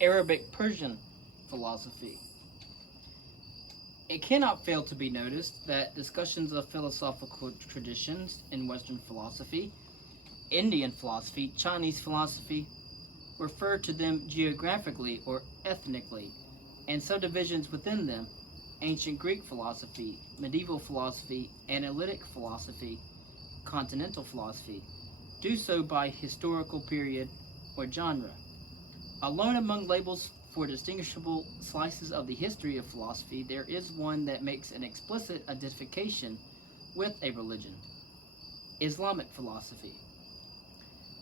Arabic-Persian Philosophy. It cannot fail to be noticed that discussions of philosophical traditions in Western philosophy, Indian philosophy, Chinese philosophy, refer to them geographically or ethnically, and subdivisions within them, ancient Greek philosophy, medieval philosophy, analytic philosophy, continental philosophy, do so by historical period or genre. Alone among labels for distinguishable slices of the history of philosophy, there is one that makes an explicit identification with a religion: Islamic philosophy.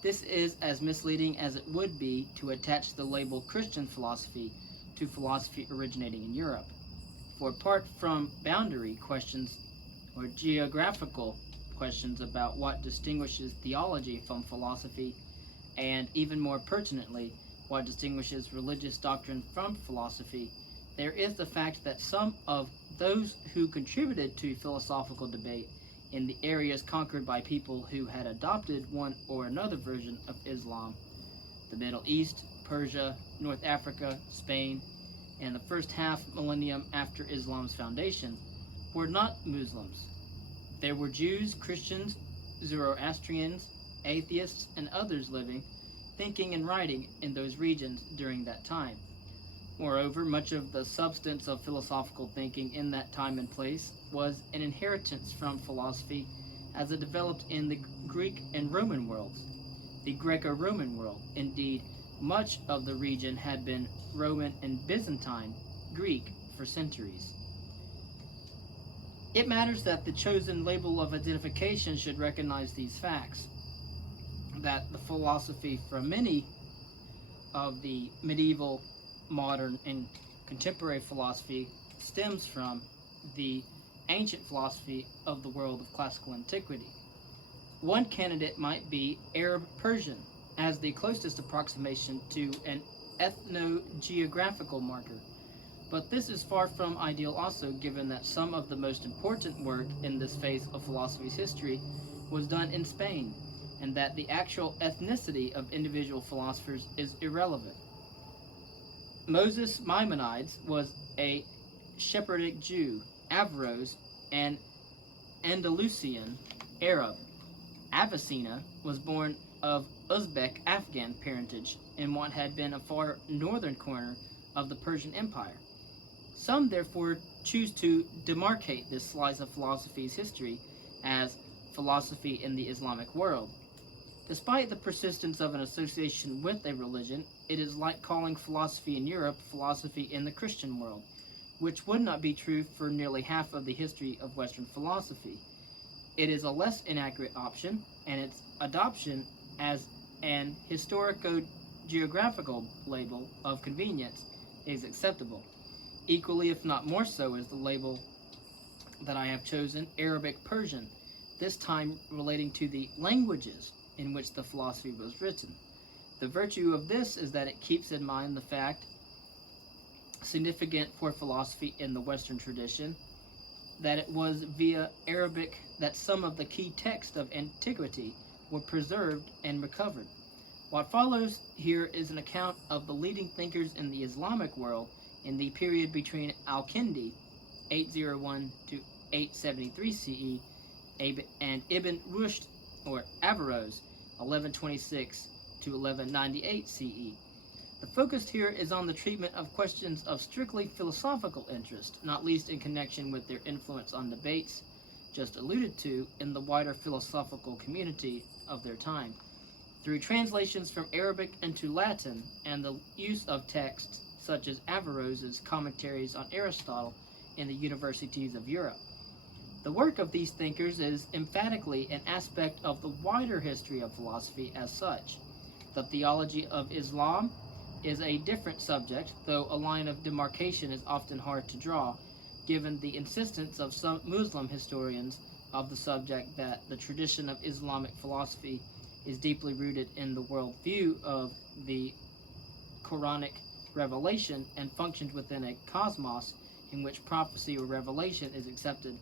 This is as misleading as it would be to attach the label Christian philosophy to philosophy originating in Europe. For apart from boundary questions or geographical questions about what distinguishes theology from philosophy, and even more pertinently, what distinguishes religious doctrine from philosophy, there is the fact that some of those who contributed to philosophical debate in the areas conquered by people who had adopted one or another version of Islam, the Middle East, Persia, North Africa, Spain, and the first half millennium after Islam's foundation, were not Muslims. There were Jews, Christians, Zoroastrians, atheists, and others living, thinking, and writing in those regions during that time. Moreover, much of the substance of philosophical thinking in that time and place was an inheritance from philosophy as it developed in the Greek and Roman worlds. The Greco-Roman world, indeed, much of the region had been Roman and Byzantine Greek for centuries. It matters that the chosen label of identification should recognize these facts, that the philosophy from many of the medieval, modern, and contemporary philosophy stems from the ancient philosophy of the world of classical antiquity. One candidate might be Arab-Persian, as the closest approximation to an ethno-geographical marker. But this is far from ideal also, given that some of the most important work in this phase of philosophy's history was done in Spain, and that the actual ethnicity of individual philosophers is irrelevant. Moses Maimonides was a Sephardic Jew, Averroes an Andalusian Arab. Avicenna was born of Uzbek-Afghan parentage in what had been a far northern corner of the Persian Empire. Some therefore choose to demarcate this slice of philosophy's history as philosophy in the Islamic world. Despite the persistence of an association with a religion, it is like calling philosophy in Europe philosophy in the Christian world, which would not be true for nearly half of the history of Western philosophy. It is a less inaccurate option, and its adoption as an historico-geographical label of convenience is acceptable. Equally, if not more so, is the label that I have chosen, Arabic-Persian, this time relating to the languages in which the philosophy was written. The virtue of this is that it keeps in mind the fact, significant for philosophy in the Western tradition, that it was via Arabic that some of the key texts of antiquity were preserved and recovered. What follows here is an account of the leading thinkers in the Islamic world in the period between Al-Kindi, 801 to 873 CE, and Ibn Rushd, or Averroes, 1126 to 1198 CE. The focus here is on the treatment of questions of strictly philosophical interest, not least in connection with their influence on debates, just alluded to, in the wider philosophical community of their time, through translations from Arabic into Latin and the use of texts such as Averroes' commentaries on Aristotle in the universities of Europe. The work of these thinkers is emphatically an aspect of the wider history of philosophy as such. The theology of Islam is a different subject, though a line of demarcation is often hard to draw, given the insistence of some Muslim historians of the subject that the tradition of Islamic philosophy is deeply rooted in the worldview of the Quranic revelation and functions within a cosmos in which prophecy or revelation is accepted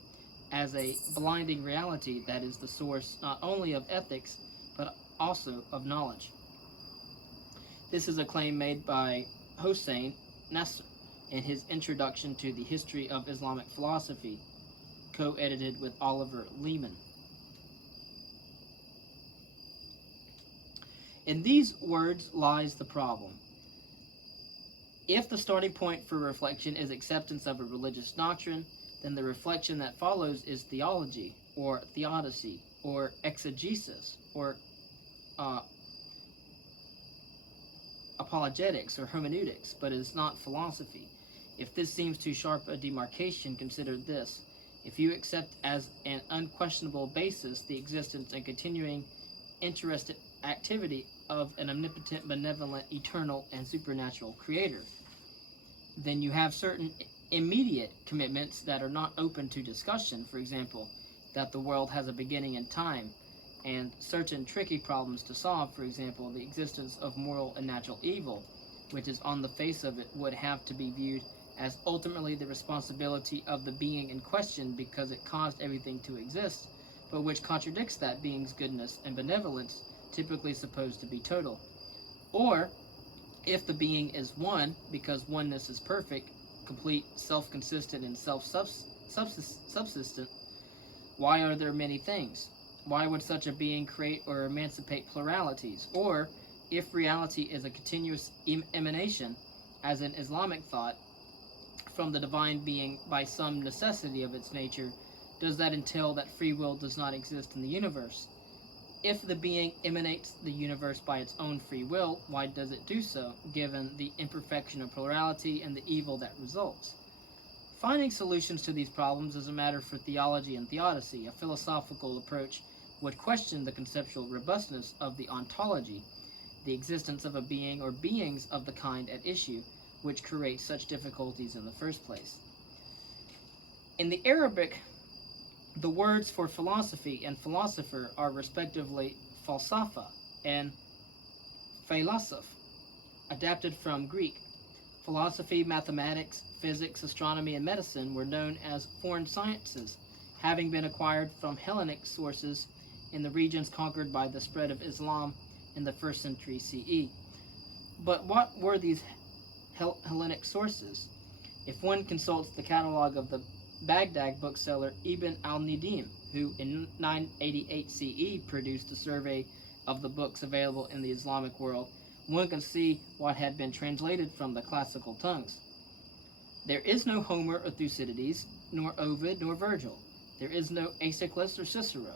as a blinding reality that is the source not only of ethics but also of knowledge. This is a claim made by Hossein Nasr in his introduction to the history of Islamic philosophy, co-edited with Oliver Leaman. In these words lies the problem. If the starting point for reflection is acceptance of a religious doctrine, then the reflection that follows is theology, or theodicy, or exegesis, or apologetics, or hermeneutics, but it is not philosophy. If this seems too sharp a demarcation, consider this. If you accept as an unquestionable basis the existence and continuing interested activity of an omnipotent, benevolent, eternal, and supernatural creator, then you have certain immediate commitments that are not open to discussion. For example, that the world has a beginning in time, and certain tricky problems to solve. For example, the existence of moral and natural evil, which is on the face of it would have to be viewed as ultimately the responsibility of the being in question because it caused everything to exist, but which contradicts that being's goodness and benevolence, typically supposed to be total. Or, if the being is one, because oneness is perfect, complete, self-consistent, and self-subsistent, why are there many things? Why would such a being create or emancipate pluralities? Or, if reality is a continuous emanation, as in Islamic thought, from the divine being by some necessity of its nature, does that entail that free will does not exist in the universe? If the being emanates the universe by its own free will, why does it do so, given the imperfection of plurality and the evil that results? Finding solutions to these problems is a matter for theology and theodicy. A philosophical approach would question the conceptual robustness of the ontology, the existence of a being or beings of the kind at issue, which creates such difficulties in the first place. In the Arabic, the words for philosophy and philosopher are respectively falsafa and philosoph, adapted from Greek. Philosophy, mathematics, physics, astronomy, and medicine were known as foreign sciences, having been acquired from Hellenic sources in the regions conquered by the spread of Islam in the 1st century CE. But what were these Hellenic sources? If one consults the catalog of the Baghdad bookseller Ibn al-Nadim, who in 988 CE produced a survey of the books available in the Islamic world, one can see what had been translated from the classical tongues. There is no Homer or Thucydides, nor Ovid, nor Virgil. There is no Aeschylus or Cicero.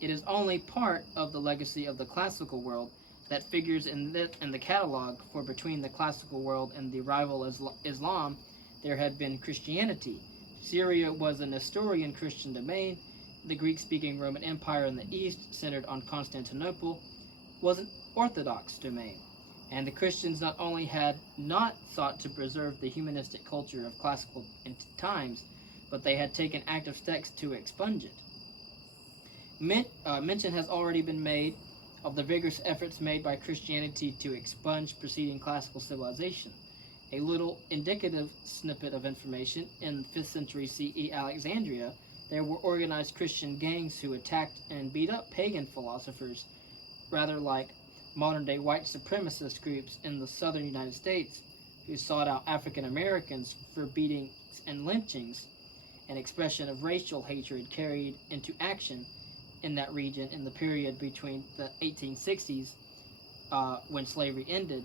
It is only part of the legacy of the classical world that figures in the catalog, for between the classical world and the arrival of Islam, there had been Christianity. Syria was a Nestorian Christian domain. The Greek-speaking Roman Empire in the east, centered on Constantinople, was an Orthodox domain. And the Christians not only had not sought to preserve the humanistic culture of classical times, but they had taken active steps to expunge it. Mention has already been made of the vigorous efforts made by Christianity to expunge preceding classical civilization. A little indicative snippet of information: in 5th century CE Alexandria, there were organized Christian gangs who attacked and beat up pagan philosophers, rather like modern-day white supremacist groups in the southern United States who sought out African Americans for beatings and lynchings, an expression of racial hatred carried into action in that region in the period between the 1860s, when slavery ended,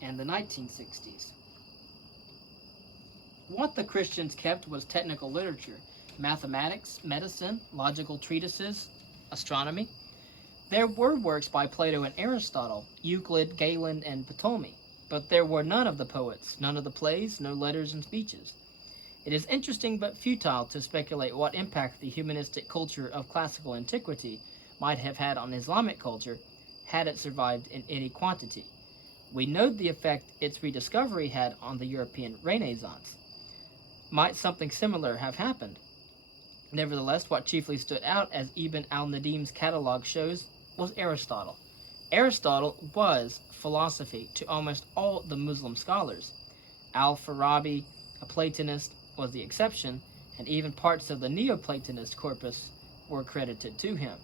and the 1960s. What the Christians kept was technical literature, mathematics, medicine, logical treatises, astronomy. There were works by Plato and Aristotle, Euclid, Galen, and Ptolemy, but there were none of the poets, none of the plays, no letters and speeches. It is interesting but futile to speculate what impact the humanistic culture of classical antiquity might have had on Islamic culture had it survived in any quantity. We note the effect its rediscovery had on the European Renaissance. Might something similar have happened? Nevertheless, what chiefly stood out, as Ibn al-Nadim's catalog shows, was Aristotle. Aristotle was philosophy to almost all the Muslim scholars. Al-Farabi, a Platonist, was the exception, and even parts of the Neoplatonist corpus were credited to him.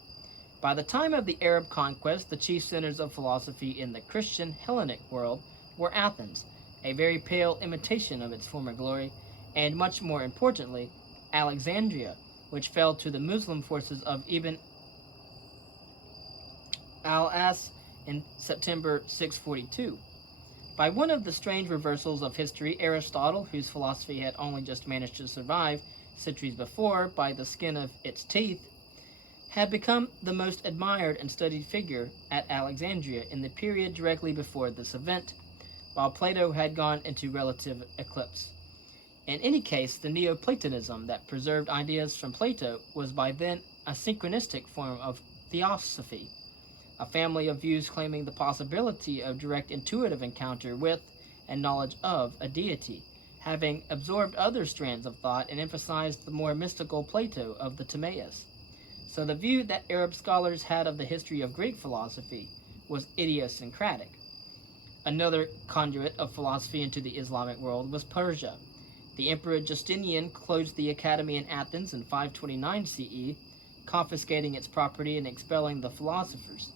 By the time of the Arab conquest, the chief centers of philosophy in the Christian Hellenic world were Athens, a very pale imitation of its former glory, and much more importantly, Alexandria, which fell to the Muslim forces of Ibn al-As in September 642. By one of the strange reversals of history, Aristotle, whose philosophy had only just managed to survive centuries before by the skin of its teeth, had become the most admired and studied figure at Alexandria in the period directly before this event, while Plato had gone into relative eclipse. In any case, the Neoplatonism that preserved ideas from Plato was by then a synchronistic form of theosophy, a family of views claiming the possibility of direct intuitive encounter with and knowledge of a deity, having absorbed other strands of thought and emphasized the more mystical Plato of the Timaeus. So the view that Arab scholars had of the history of Greek philosophy was idiosyncratic. Another conduit of philosophy into the Islamic world was Persia. The Emperor Justinian closed the academy in Athens in 529 CE, confiscating its property and expelling the philosophers.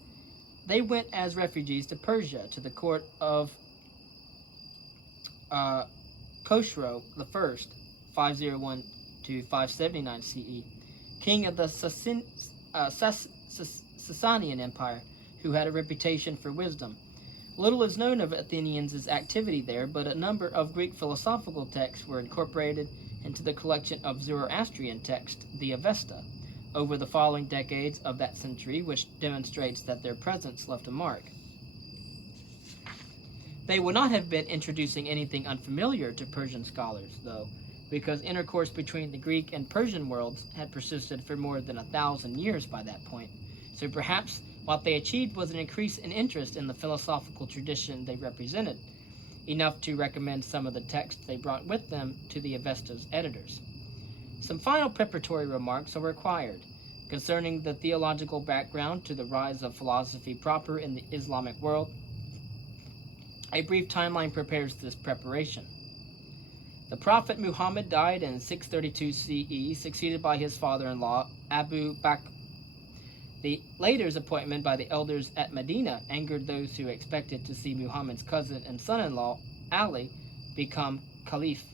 They went as refugees to Persia, to the court of Khosrow I, 501 to 579 CE, king of the Sasanian Empire, who had a reputation for wisdom. Little is known of Athenians' activity there, but a number of Greek philosophical texts were incorporated into the collection of Zoroastrian texts, the Avesta, over the following decades of that century, which demonstrates that their presence left a mark. They would not have been introducing anything unfamiliar to Persian scholars, though, because intercourse between the Greek and Persian worlds had persisted for more than 1,000 years by that point. So perhaps what they achieved was an increase in interest in the philosophical tradition they represented, enough to recommend some of the texts they brought with them to the Avesta's editors. Some final preparatory remarks are required concerning the theological background to the rise of philosophy proper in the Islamic world. A brief timeline prepares this preparation. The Prophet Muhammad died in 632 CE, succeeded by his father-in-law, Abu Bakr. The later's appointment by the elders at Medina angered those who expected to see Muhammad's cousin and son-in-law, Ali, become caliph.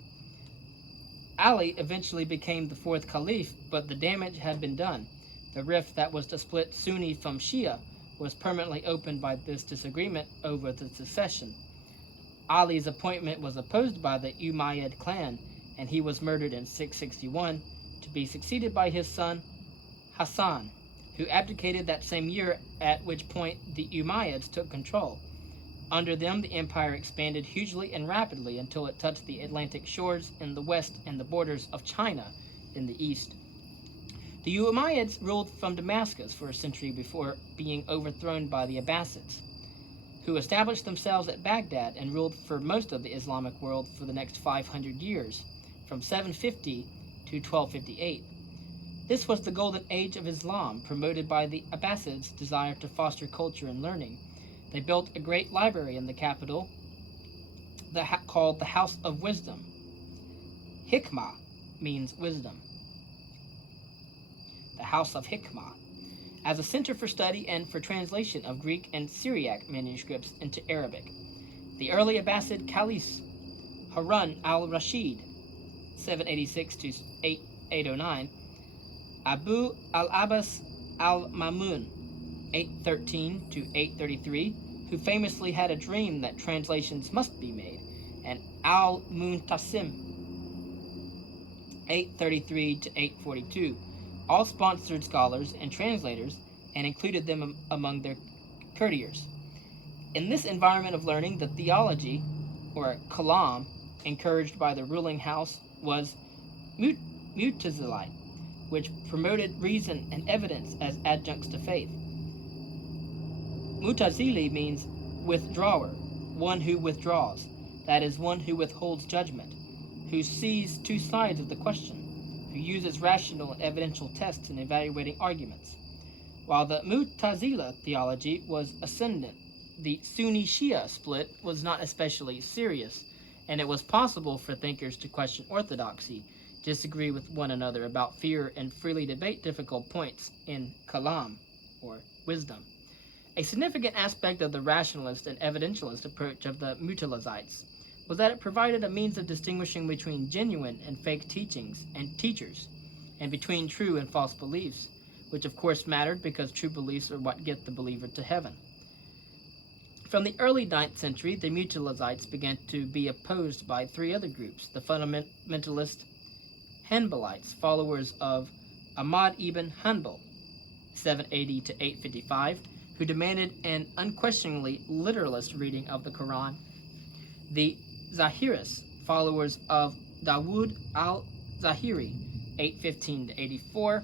Ali eventually became the fourth caliph, but the damage had been done. The rift that was to split Sunni from Shia was permanently opened by this disagreement over the succession. Ali's appointment was opposed by the Umayyad clan, and he was murdered in 661 to be succeeded by his son Hassan, who abdicated that same year, at which point the Umayyads took control. Under them, the empire expanded hugely and rapidly until it touched the Atlantic shores in the west and the borders of China in the east. The Umayyads ruled from Damascus for a century before being overthrown by the Abbasids, who established themselves at Baghdad and ruled for most of the Islamic world for the next 500 years, from 750 to 1258. This was the golden age of Islam, promoted by the Abbasids' desire to foster culture and learning. They built a great library in the capital called the House of Wisdom. Hikmah means wisdom. The House of Hikmah, as a center for study and for translation of Greek and Syriac manuscripts into Arabic. The early Abbasid caliphs, Harun al-Rashid, 786 to 809, Abu al-Abbas al-Mamun, 813 to 833, who famously had a dream that translations must be made, and al-Muntasim, 833 to 842, all sponsored scholars and translators and included them among their courtiers. In this environment of learning, the theology, or kalam, encouraged by the ruling house was Mutazilite, which promoted reason and evidence as adjuncts to faith. Mutazili means withdrawer, one who withdraws, that is, one who withholds judgment, who sees two sides of the question, who uses rational and evidential tests in evaluating arguments. While the Mutazila theology was ascendant, the Sunni-Shia split was not especially serious, and it was possible for thinkers to question orthodoxy, disagree with one another about fear, and freely debate difficult points in kalam, or wisdom. A significant aspect of the rationalist and evidentialist approach of the Mutazilites was that it provided a means of distinguishing between genuine and fake teachings and teachers, and between true and false beliefs, which of course mattered because true beliefs are what get the believer to heaven. From the early 9th century, the Mutalazites began to be opposed by three other groups: the fundamentalist Hanbalites, followers of Ahmad ibn Hanbal, 780 to 855, who demanded an unquestioningly literalist reading of the Quran; the Zahiris, followers of Dawood al-Zahiri, 815 to 84,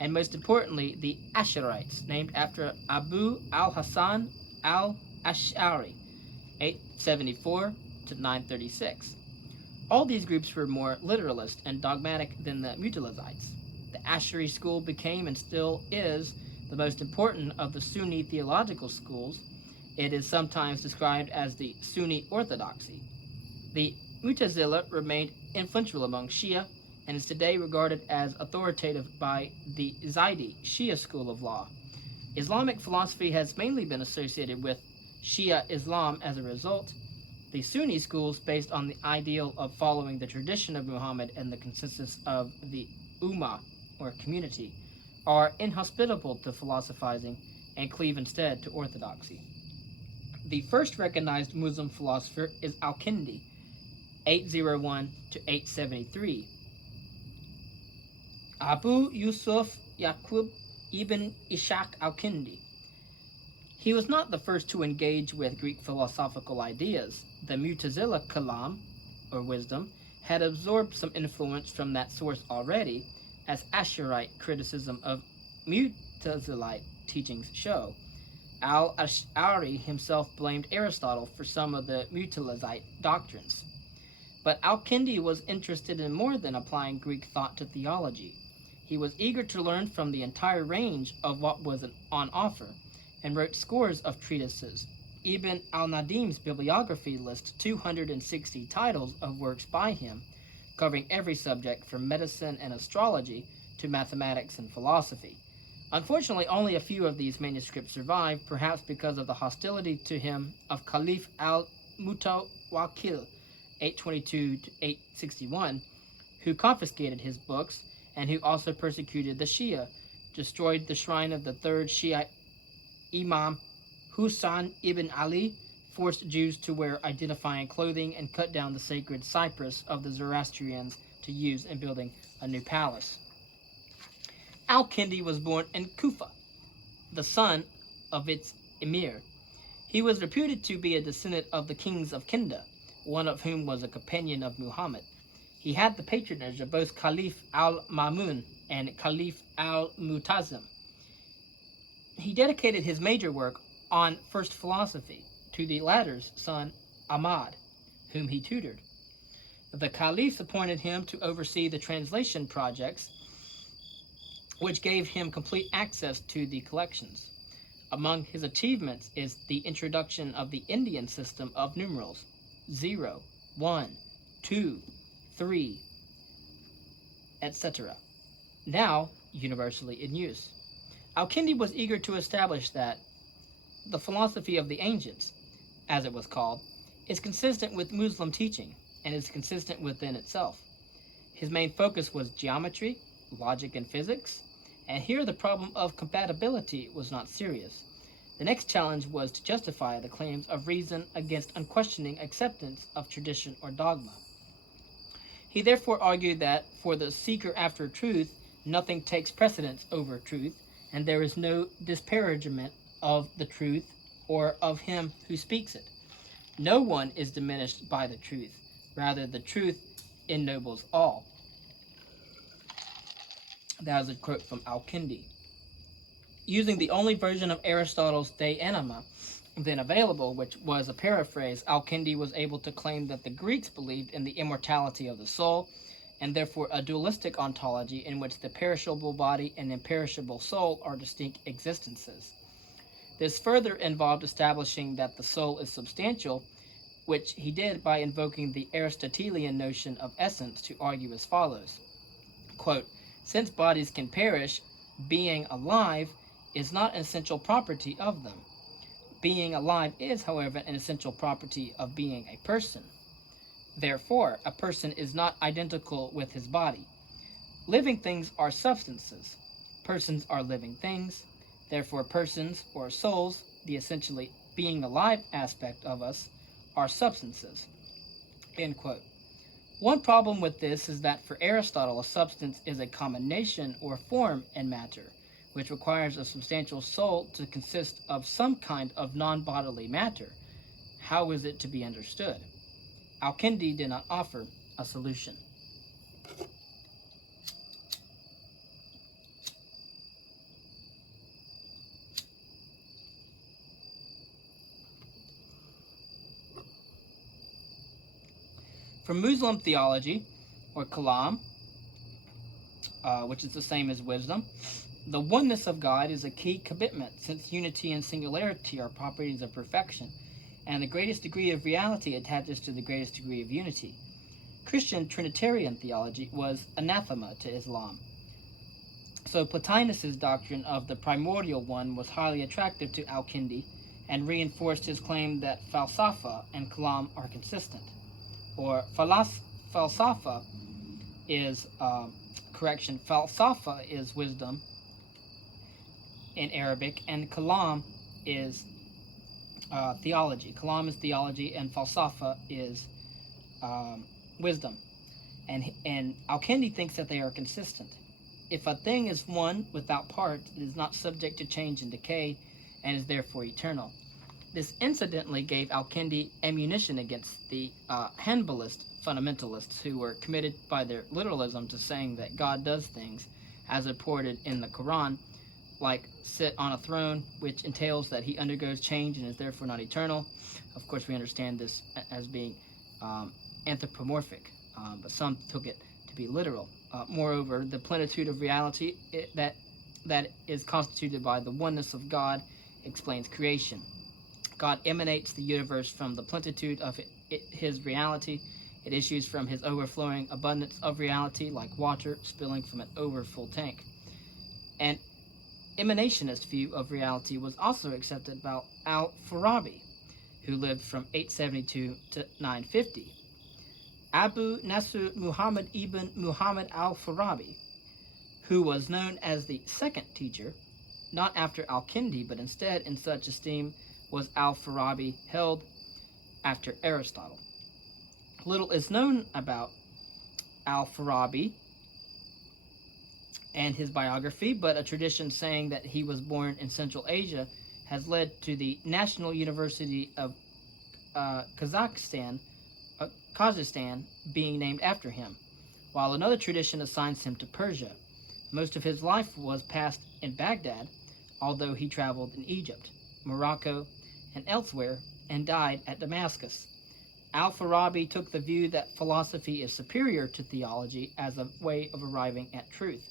and most importantly, the Asharites, named after Abu al-Hasan al-Ash'ari, 874 to 936. All these groups were more literalist and dogmatic than the Mutalazites. The Ash'ari school became and still is the most important of the Sunni theological schools. It is sometimes described as the Sunni orthodoxy. The Mu'tazila remained influential among Shia and is today regarded as authoritative by the Zaidi Shia school of law. Islamic philosophy has mainly been associated with Shia Islam. As a result, the Sunni schools, based on the ideal of following the tradition of Muhammad and the consensus of the Ummah, or community, are inhospitable to philosophizing and cleave instead to orthodoxy. The first recognized Muslim philosopher is Al-Kindi, 801 to 873. Abu Yusuf Yaqub ibn Ishaq al-Kindi. He was not the first to engage with Greek philosophical ideas. The Mu'tazila kalam, or wisdom, had absorbed some influence from that source already, as Asharite criticism of Mu'tazilite teachings show. Al-Ash'ari himself blamed Aristotle for some of the Mu'tazilite doctrines. But Al-Kindi was interested in more than applying Greek thought to theology. He was eager to learn from the entire range of what was on offer, and wrote scores of treatises. Ibn al-Nadim's bibliography lists 260 titles of works by him, covering every subject from medicine and astrology to mathematics and philosophy. Unfortunately, only a few of these manuscripts survive, perhaps because of the hostility to him of Caliph al-Mutawakkil, 822 to 861, who confiscated his books and who also persecuted the Shia, destroyed the shrine of the third Shiite Imam Husayn ibn Ali, forced Jews to wear identifying clothing, and cut down the sacred cypress of the Zoroastrians to use in building a new palace. Al-Kindi was born in Kufa, the son of its emir. He was reputed to be a descendant of the kings of Kinda, one of whom was a companion of Muhammad. He had the patronage of both Caliph al-Ma'mun and Caliph al-Mu'tasim. He dedicated his major work on first philosophy to the latter's son Ahmad, whom he tutored. The Caliph appointed him to oversee the translation projects, which gave him complete access to the collections. Among his achievements is the introduction of the Indian system of numerals: 0, 1, 2, 3, etc., now universally in use. Al-Kindi was eager to establish that the philosophy of the ancients, as it was called, is consistent with Muslim teaching and is consistent within itself. His main focus was geometry, logic, and physics, and here the problem of compatibility was not serious. The next challenge was to justify the claims of reason against unquestioning acceptance of tradition or dogma. He therefore argued that for the seeker after truth, nothing takes precedence over truth, and there is no disparagement of the truth or of him who speaks it. No one is diminished by the truth. Rather, the truth ennobles all. That was a quote from Al-Kindi. Using the only version of Aristotle's De Anima then available, which was a paraphrase, Al-Kindi was able to claim that the Greeks believed in the immortality of the soul, and therefore a dualistic ontology in which the perishable body and imperishable soul are distinct existences. This further involved establishing that the soul is substantial, which he did by invoking the Aristotelian notion of essence to argue as follows, quote, "Since bodies can perish, being alive is not an essential property of them. Being alive is, however, an essential property of being a person. Therefore, a person is not identical with his body. Living things are substances. Persons are living things. Therefore, persons, or souls, the essentially being alive aspect of us, are substances. End quote. One problem with this is that for Aristotle, a substance is a combination or form in matter, which requires a substantial soul to consist of some kind of non-bodily matter. How is it to be understood? Al-Kindi did not offer a solution. For Muslim theology, or Kalam, which is the same as wisdom, the oneness of God is a key commitment, since unity and singularity are properties of perfection, and the greatest degree of reality attaches to the greatest degree of unity. Christian Trinitarian theology was anathema to Islam. So Plotinus' doctrine of the primordial one was highly attractive to Al-Kindi and reinforced his claim that falsafa and kalam are consistent. Or falsafa is, falsafa is wisdom in Arabic, and kalam is theology. Kalam is theology, and falsafa is wisdom. And Al-Kindi thinks that they are consistent. If a thing is one without parts, it is not subject to change and decay, and is therefore eternal. This incidentally gave Al-Kindi ammunition against the Hanbalist fundamentalists who were committed by their literalism to saying that God does things, as reported in the Quran, like sit on a throne, which entails that he undergoes change and is therefore not eternal. Of course, we understand this as being anthropomorphic, but some took it to be literal. Moreover, the plenitude of reality that is constituted by the oneness of God explains creation. God emanates the universe from the plenitude of his reality. It issues from his overflowing abundance of reality, like water spilling from an overfull tank. An emanationist view of reality was also accepted by Al-Farabi, who lived from 872 to 950. Abu Nasr Muhammad ibn Muhammad al-Farabi, who was known as the second teacher, not after Al-Kindi, but instead in such esteem was Al-Farabi, held after Aristotle. Little is known about Al-Farabi and his biography, but a tradition saying that he was born in Central Asia has led to the National University of Kazakhstan being named after him, while another tradition assigns him to Persia. Most of his life was passed in Baghdad, although he traveled in Egypt, Morocco, and elsewhere, and died at Damascus. Al-Farabi took the view that philosophy is superior to theology as a way of arriving at truth.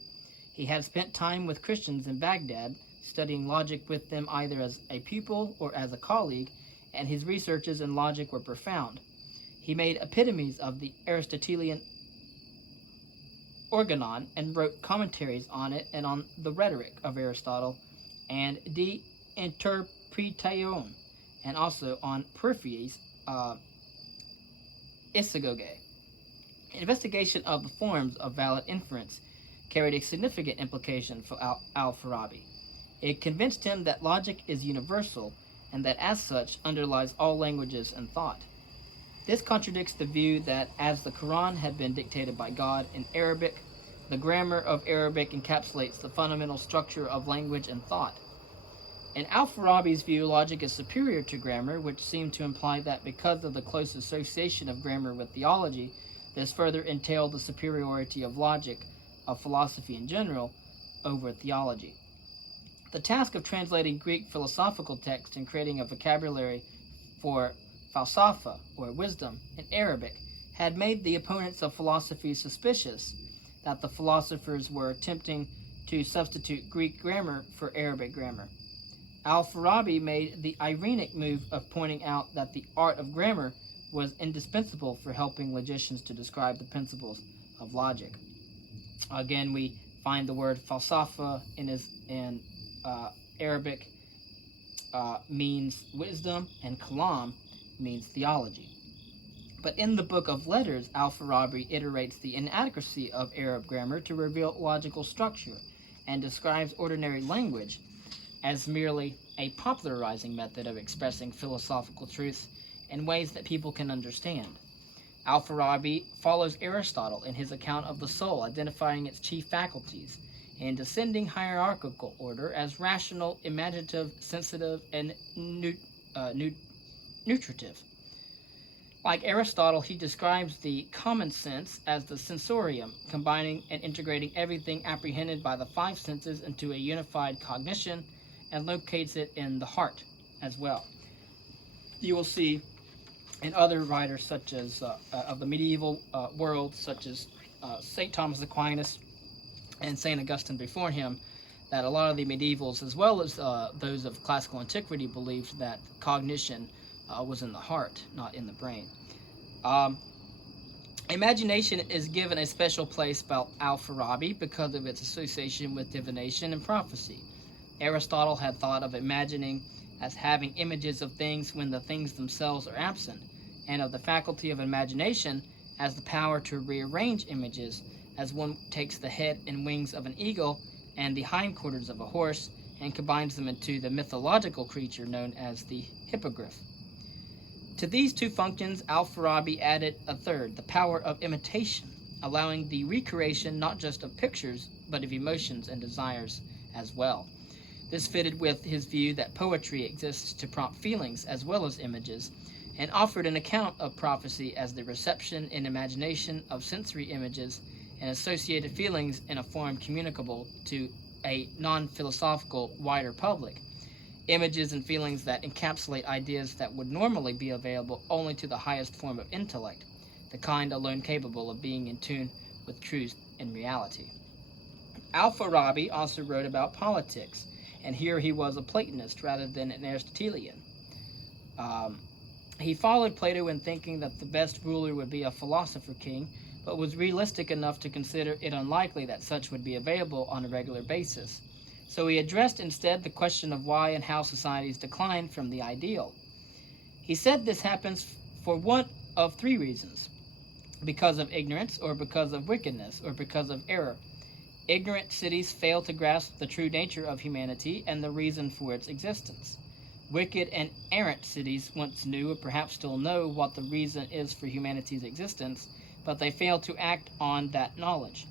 He had spent time with Christians in Baghdad, studying logic with them either as a pupil or as a colleague, and his researches in logic were profound. He made epitomes of the Aristotelian organon and wrote commentaries on it and on the rhetoric of Aristotle and De Interpretatione, and also on Porphyry's Isagoge. Investigation of the forms of valid inference carried a significant implication for Al-Farabi. It convinced him that logic is universal and that as such underlies all languages and thought. This contradicts the view that as the Quran had been dictated by God in Arabic, the grammar of Arabic encapsulates the fundamental structure of language and thought. In Al-Farabi's view, logic is superior to grammar, which seemed to imply that because of the close association of grammar with theology, this further entailed the superiority of logic, of philosophy in general, over theology. The task of translating Greek philosophical texts and creating a vocabulary for falsafa, or wisdom, in Arabic, had made the opponents of philosophy suspicious that the philosophers were attempting to substitute Greek grammar for Arabic grammar. Al-Farabi made the ironic move of pointing out that the art of grammar was indispensable for helping logicians to describe the principles of logic. Again, we find the word falsafa in Arabic means wisdom, and kalam means theology. But in the Book of Letters, Al-Farabi iterates the inadequacy of Arab grammar to reveal logical structure and describes ordinary language as merely a popularizing method of expressing philosophical truths in ways that people can understand. Al-Farabi follows Aristotle in his account of the soul, identifying its chief faculties in descending hierarchical order as rational, imaginative, sensitive, and nutritive. Like Aristotle, he describes the common sense as the sensorium, combining and integrating everything apprehended by the five senses into a unified cognition, and locates it in the heart as well. You will see in other writers such as of the medieval world, such as St. Thomas Aquinas and St. Augustine before him, that a lot of the medievals, as well as those of classical antiquity, believed that cognition was in the heart, not in the brain. Imagination is given a special place by Al-Farabi because of its association with divination and prophecy. Aristotle had thought of imagining as having images of things when the things themselves are absent, and of the faculty of imagination as the power to rearrange images, as one takes the head and wings of an eagle and the hindquarters of a horse and combines them into the mythological creature known as the hippogriff. To these two functions, Al-Farabi added a third, the power of imitation, allowing the recreation not just of pictures, but of emotions and desires as well. This fitted with his view that poetry exists to prompt feelings as well as images, and offered an account of prophecy as the reception in imagination of sensory images and associated feelings in a form communicable to a non-philosophical wider public. Images and feelings that encapsulate ideas that would normally be available only to the highest form of intellect, the kind alone capable of being in tune with truth and reality. Al-Farabi also wrote about politics, and here he was a Platonist rather than an Aristotelian. He followed Plato in thinking that the best ruler would be a philosopher king, but was realistic enough to consider it unlikely that such would be available on a regular basis. So he addressed instead the question of why and how societies decline from the ideal. He said this happens for one of three reasons: because of ignorance, or because of wickedness, or because of error. Ignorant cities fail to grasp the true nature of humanity and the reason for its existence. Wicked and errant cities once knew, or perhaps still know, what the reason is for humanity's existence, but they fail to act on that knowledge.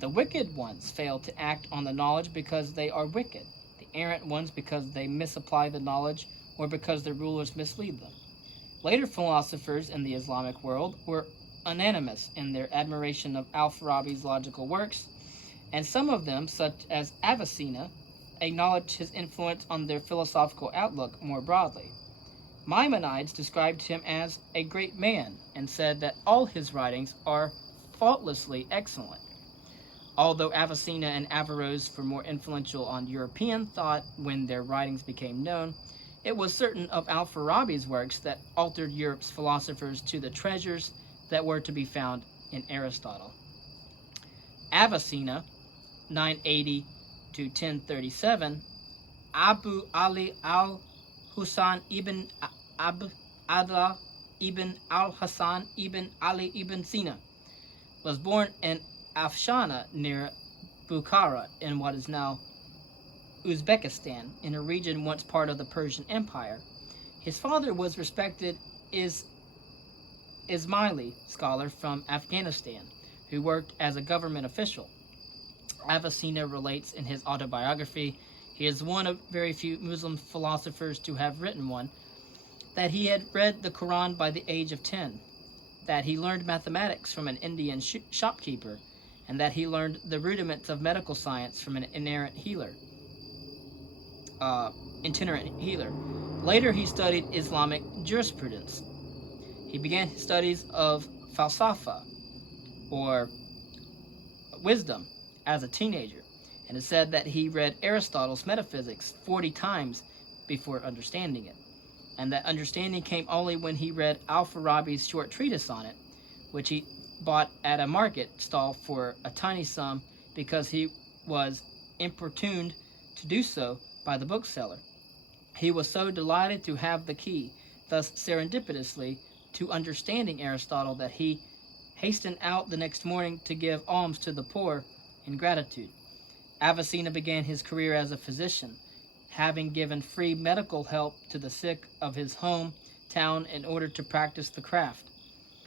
The wicked ones fail to act on the knowledge because they are wicked, the errant ones because they misapply the knowledge or because their rulers mislead them. Later philosophers in the Islamic world were unanimous in their admiration of Al-Farabi's logical works, and some of them, such as Avicenna, acknowledged his influence on their philosophical outlook more broadly. Maimonides described him as a great man and said that all his writings are faultlessly excellent. Although Avicenna and Averroes were more influential on European thought when their writings became known, it was certain of Al-Farabi's works that altered Europe's philosophers to the treasures that were to be found in Aristotle. Avicenna, 980 to 1037, Abu Ali al-Husan ibn Abdullah ibn al-Hasan ibn Ali ibn Sina, was born in Afshana near Bukhara in what is now Uzbekistan, in a region once part of the Persian Empire. His father was respected Ismaili scholar from Afghanistan who worked as a government official. Avicenna relates in his autobiography, he is one of very few Muslim philosophers to have written one, that he had read the Quran by the age of 10, that he learned mathematics from an Indian shopkeeper, and that he learned the rudiments of medical science from an itinerant healer. Later he studied Islamic jurisprudence. He began his studies of falsafa, or wisdom, as a teenager, and it said that he read Aristotle's Metaphysics 40 times before understanding it, and that understanding came only when he read Al-Farabi's short treatise on it, which he bought at a market stall for a tiny sum because he was importuned to do so by the bookseller. He was so delighted to have the key. Thus, serendipitously, to understanding Aristotle that he hastened out the next morning to give alms to the poor in gratitude. Avicenna began his career as a physician, having given free medical help to the sick of his home town in order to practice the craft.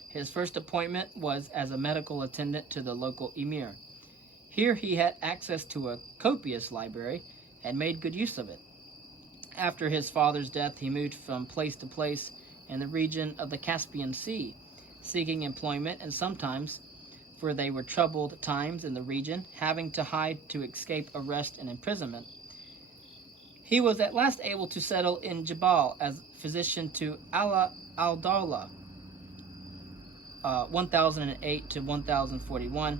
His first appointment was as a medical attendant to the local emir. Here he had access to a copious library and made good use of it. After his father's death, he moved from place to place in the region of the Caspian Sea, seeking employment, and sometimes, for they were troubled times in the region, having to hide to escape arrest and imprisonment. He was at last able to settle in Jabal as physician to Ala al-Dawla, 1008 to 1041,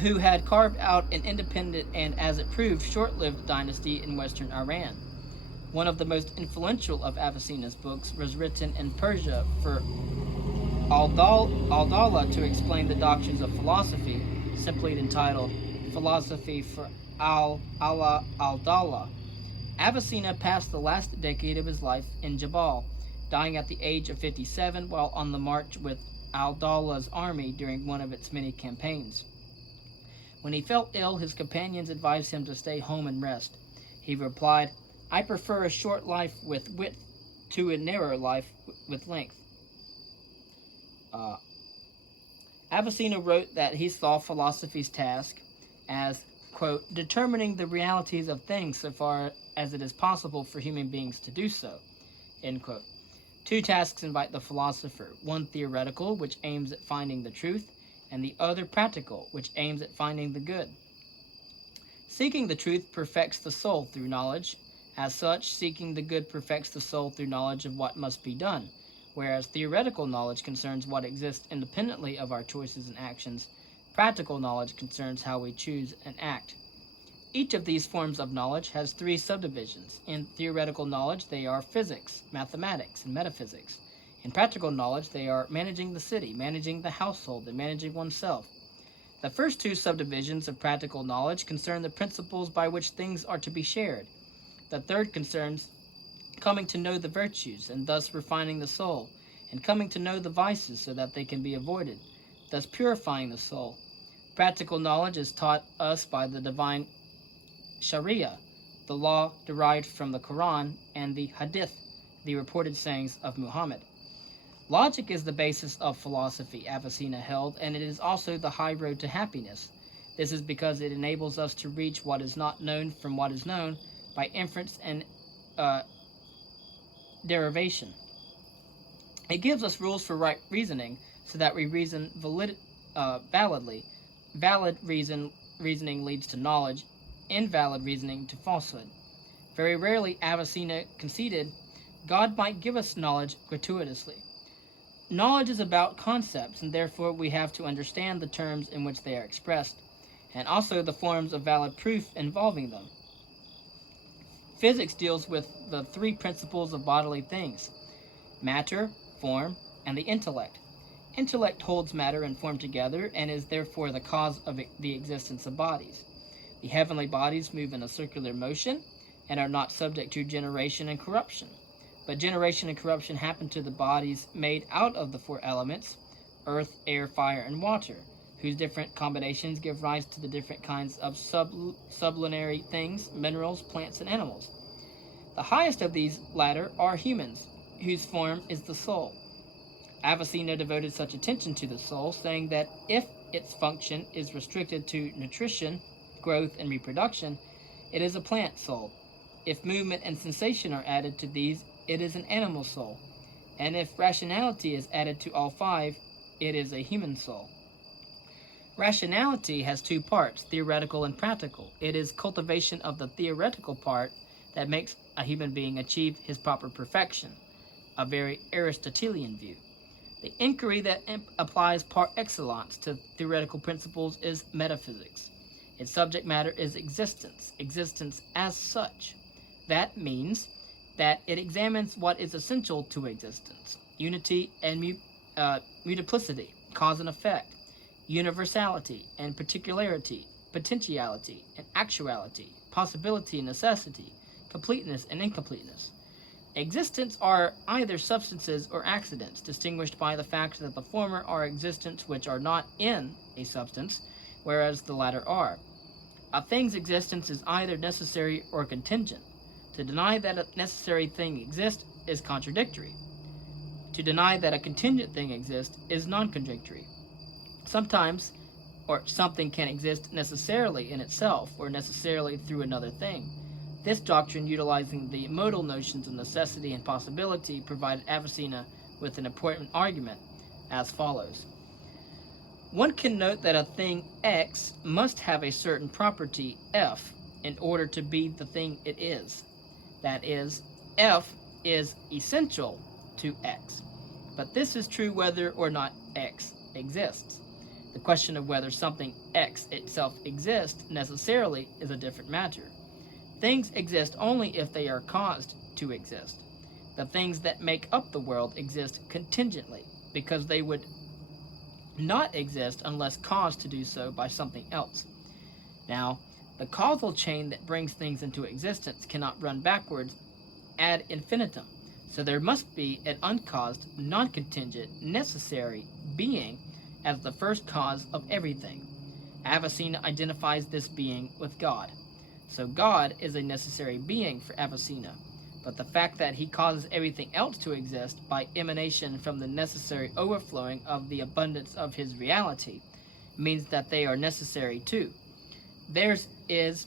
who had carved out an independent and, as it proved, short-lived dynasty in western Iran. One of the most influential of Avicenna's books was written in Persia for al-Dawla to explain the doctrines of philosophy, simply entitled Philosophy for Ala al-Dawla. Avicenna passed the last decade of his life in Jabal, dying at the age of 57 while on the march with al-Dawla's army during one of its many campaigns. When he felt ill, his companions advised him to stay home and rest. He replied, "I prefer a short life with width to a narrow life with length." Avicenna wrote that he saw philosophy's task as, quote, determining the realities of things so far as it is possible for human beings to do so, end quote. Two tasks invite the philosopher, one theoretical, which aims at finding the truth, and the other practical, which aims at finding the good. Seeking the truth perfects the soul through knowledge. As such, seeking the good perfects the soul through knowledge of what must be done, whereas theoretical knowledge concerns what exists independently of our choices and actions. Practical knowledge concerns how we choose and act. Each of these forms of knowledge has three subdivisions. In theoretical knowledge, they are physics, mathematics, and metaphysics. In practical knowledge, they are managing the city, managing the household, and managing oneself. The first two subdivisions of practical knowledge concern the principles by which things are to be shared. The third concerns coming to know the virtues, and thus refining the soul, and coming to know the vices so that they can be avoided, thus purifying the soul. Practical knowledge is taught us by the divine Sharia, the law derived from the Quran, and the Hadith, the reported sayings of Muhammad. Logic is the basis of philosophy, Avicenna held, and it is also the high road to happiness. This is because it enables us to reach what is not known from what is known by inference and derivation. It gives us rules for right reasoning so that we reason validly. Valid reasoning leads to knowledge, invalid reasoning to falsehood. Very rarely, Avicenna conceded, God might give us knowledge gratuitously. Knowledge is about concepts, and therefore we have to understand the terms in which they are expressed, and also the forms of valid proof involving them. Physics deals with the three principles of bodily things: matter, form, and the intellect. Intellect holds matter and form together and is therefore the cause of the existence of bodies. The heavenly bodies move in a circular motion and are not subject to generation and corruption. But generation and corruption happen to the bodies made out of the four elements, earth, air, fire, and water, whose different combinations give rise to the different kinds of sublunary things, minerals, plants, and animals. The highest of these latter are humans, whose form is the soul. Avicenna devoted such attention to the soul, saying that if its function is restricted to nutrition, growth, and reproduction, it is a plant soul. If movement and sensation are added to these, it is an animal soul. And if rationality is added to all five, it is a human soul. Rationality has two parts, theoretical and practical. It is cultivation of the theoretical part that makes a human being achieve his proper perfection, a very Aristotelian view. The inquiry that applies par excellence to theoretical principles is metaphysics. Its subject matter is existence, existence as such. That means that it examines what is essential to existence: unity and multiplicity, cause and effect, universality and particularity, potentiality and actuality, possibility and necessity, completeness and incompleteness. Existents are either substances or accidents, distinguished by the fact that the former are existents which are not in a substance, whereas the latter are. A thing's existence is either necessary or contingent. To deny that a necessary thing exists is contradictory. To deny that a contingent thing exists is non-contradictory. Sometimes, or something can exist necessarily in itself, or necessarily through another thing. This doctrine, utilizing the modal notions of necessity and possibility, provided Avicenna with an important argument as follows. One can note that a thing X must have a certain property F in order to be the thing it is. That is, F is essential to X. But this is true whether or not X exists. The question of whether something X itself exists necessarily is a different matter. Things exist only if they are caused to exist. The things that make up the world exist contingently, because they would not exist unless caused to do so by something else. Now, the causal chain that brings things into existence cannot run backwards ad infinitum, so there must be an uncaused, non-contingent, necessary being as the first cause of everything. Avicenna identifies this being with God. So God is a necessary being for Avicenna, but the fact that he causes everything else to exist by emanation from the necessary overflowing of the abundance of his reality means that they are necessary too. Theirs is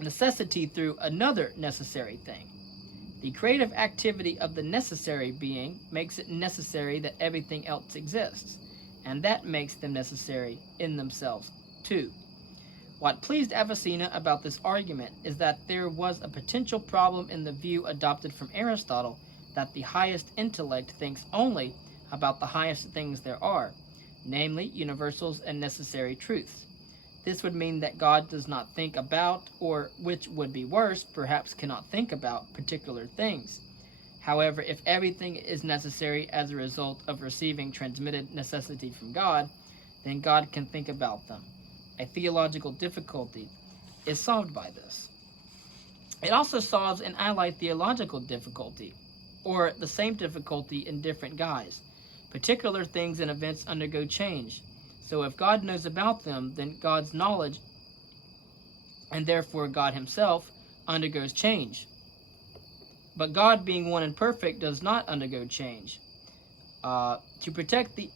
necessity through another necessary thing. The creative activity of the necessary being makes it necessary that everything else exists, and that makes them necessary in themselves too. What pleased Avicenna about this argument is that there was a potential problem in the view adopted from Aristotle that the highest intellect thinks only about the highest things there are, namely universals and necessary truths. This would mean that God does not think about, or which would be worse, perhaps cannot think about, particular things. However, if everything is necessary as a result of receiving transmitted necessity from God, then God can think about them. A theological difficulty is solved by this. It also solves an allied theological difficulty, or the same difficulty in different guise. Particular things and events undergo change. So if God knows about them, then God's knowledge, and therefore God himself, undergoes change. But God, being one and perfect, does not undergo change. To protect the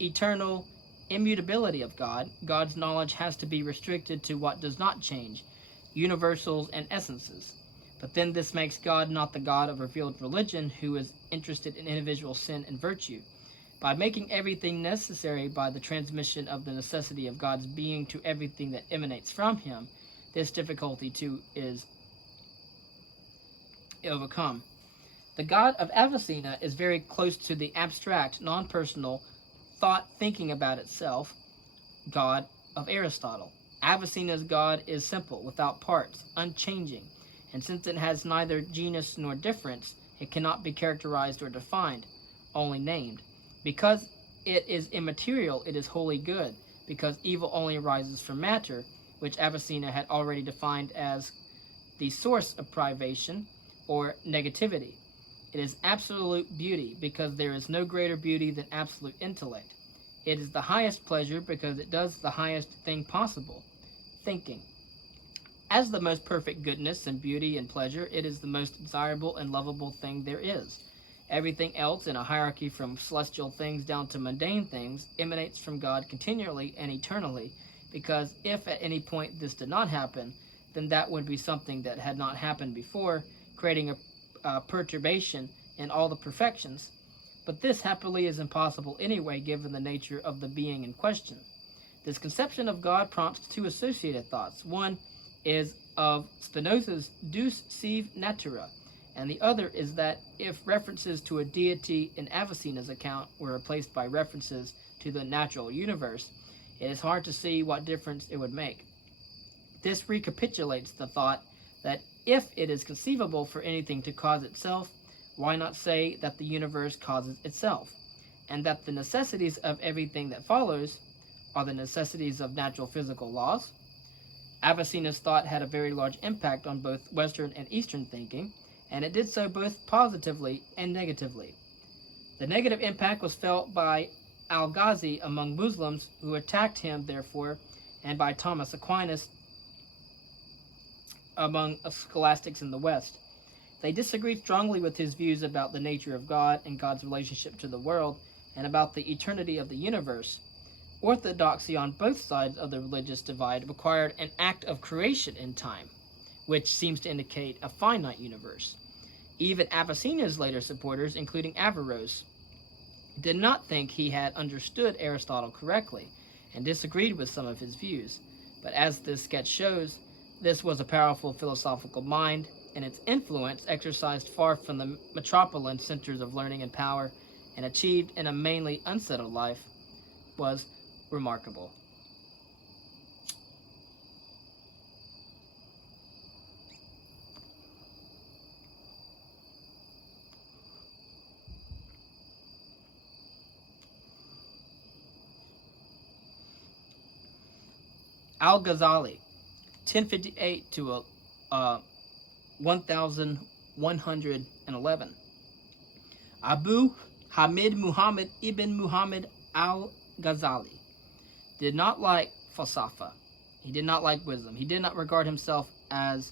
eternal immutability of God, God's knowledge has to be restricted to what does not change, universals and essences. But then this makes God not the God of revealed religion, who is interested in individual sin and virtue. By making everything necessary by the transmission of the necessity of God's being to everything that emanates from him, this difficulty too is overcome. The God of Avicenna is very close to the abstract, non-personal, thought thinking about itself God of Aristotle. Avicenna's God is simple, without parts, unchanging, and since it has neither genus nor difference, it cannot be characterized or defined, only named. Because it is immaterial, it is wholly good, because evil only arises from matter, which Avicenna had already defined as the source of privation or negativity. It is absolute beauty, because there is no greater beauty than absolute intellect. It is the highest pleasure, because it does the highest thing possible, thinking. As the most perfect goodness and beauty and pleasure, it is the most desirable and lovable thing there is. Everything else in a hierarchy from celestial things down to mundane things emanates from God continually and eternally, because if at any point this did not happen, then that would be something that had not happened before, creating a perturbation in all the perfections. But this happily is impossible anyway, given the nature of the being in question. This conception of God prompts two associated thoughts. One is of Spinoza's Deus sive natura, and the other is that if references to a deity in Avicenna's account were replaced by references to the natural universe, it is hard to see what difference it would make. This recapitulates the thought that if it is conceivable for anything to cause itself, why not say that the universe causes itself, and that the necessities of everything that follows are the necessities of natural physical laws? Avicenna's thought had a very large impact on both Western and Eastern thinking, and it did so both positively and negatively. The negative impact was felt by Al-Ghazi among Muslims who attacked him, therefore, and by Thomas Aquinas among scholastics in the West. They disagreed strongly with his views about the nature of God and God's relationship to the world and about the eternity of the universe. Orthodoxy on both sides of the religious divide required an act of creation in time, which seems to indicate a finite universe. Even Avicenna's later supporters, including Averroes, did not think he had understood Aristotle correctly and disagreed with some of his views. But as this sketch shows, this was a powerful philosophical mind, and its influence, exercised far from the metropolitan centers of learning and power and achieved in a mainly unsettled life, was remarkable. Al-Ghazali, 1058 to 1111. Abu Hamid Muhammad ibn Muhammad al-Ghazali did not like falsafa. He did not like wisdom. He did not regard himself as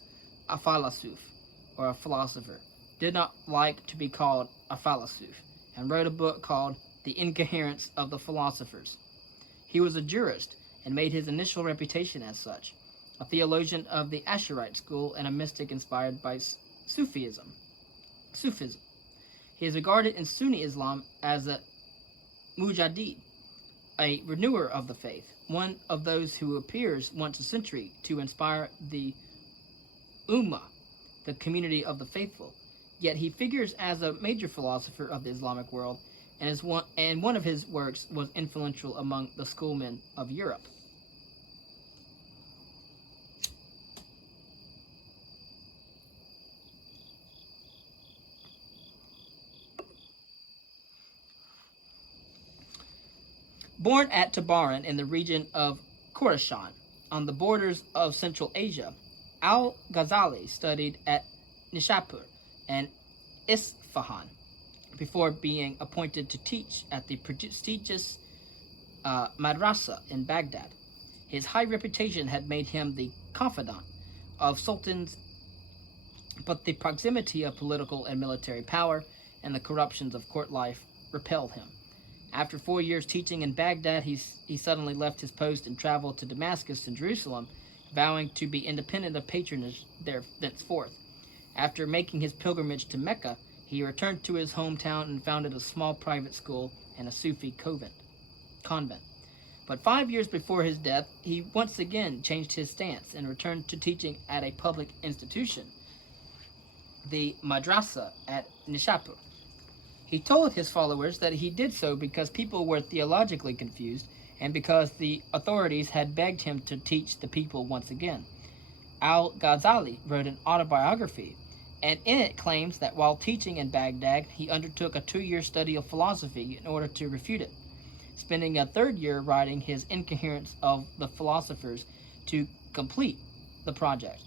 a falasuf or a philosopher. Did not like to be called a falasuf, and wrote a book called The Incoherence of the Philosophers. He was a jurist and made his initial reputation as such, a theologian of the Asharite school and a mystic inspired by Sufism. He is regarded in Sunni Islam as a mujaddid, a renewer of the faith, one of those who appears once a century to inspire the Ummah, the community of the faithful. Yet he figures as a major philosopher of the Islamic world, and one of his works was influential among the schoolmen of Europe. Born at Tabaran in the region of Khorasan, on the borders of Central Asia, Al-Ghazali studied at Nishapur and Isfahan before being appointed to teach at the prestigious madrasa in Baghdad. His high reputation had made him the confidant of sultans, but the proximity of political and military power and the corruptions of court life repelled him. After 4 years teaching in Baghdad, he suddenly left his post and traveled to Damascus and Jerusalem, vowing to be independent of patronage there thenceforth. After making his pilgrimage to Mecca, he returned to his hometown and founded a small private school and a Sufi convent. But 5 years before his death, he once again changed his stance and returned to teaching at a public institution, the madrasa at Nishapur. He told his followers that he did so because people were theologically confused and because the authorities had begged him to teach the people once again. Al-Ghazali wrote an autobiography, and in it claims that while teaching in Baghdad, he undertook a 2-year study of philosophy in order to refute it, spending a 3rd year writing his Incoherence of the Philosophers to complete the project.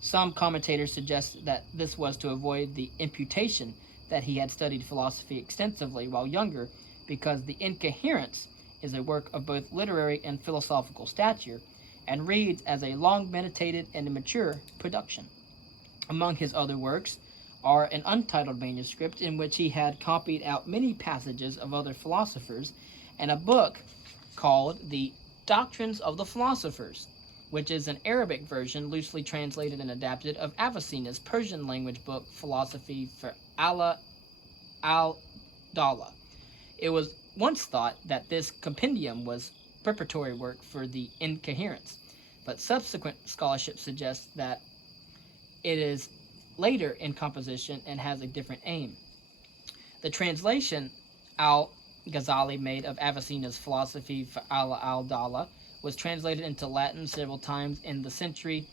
Some commentators suggest that this was to avoid the imputation that he had studied philosophy extensively while younger, because the Incoherence is a work of both literary and philosophical stature, and reads as a long meditated and mature production. Among his other works are an untitled manuscript in which he had copied out many passages of other philosophers, and a book called The Doctrines of the Philosophers, which is an Arabic version loosely translated and adapted of Avicenna's Persian language book Philosophy for al-Dawla. It was once thought that this compendium was preparatory work for the Incoherence, but subsequent scholarship suggests that it is later in composition and has a different aim. The translation Al-Ghazali made of Avicenna's Philosophy for al-Dawla was translated into Latin several times in the century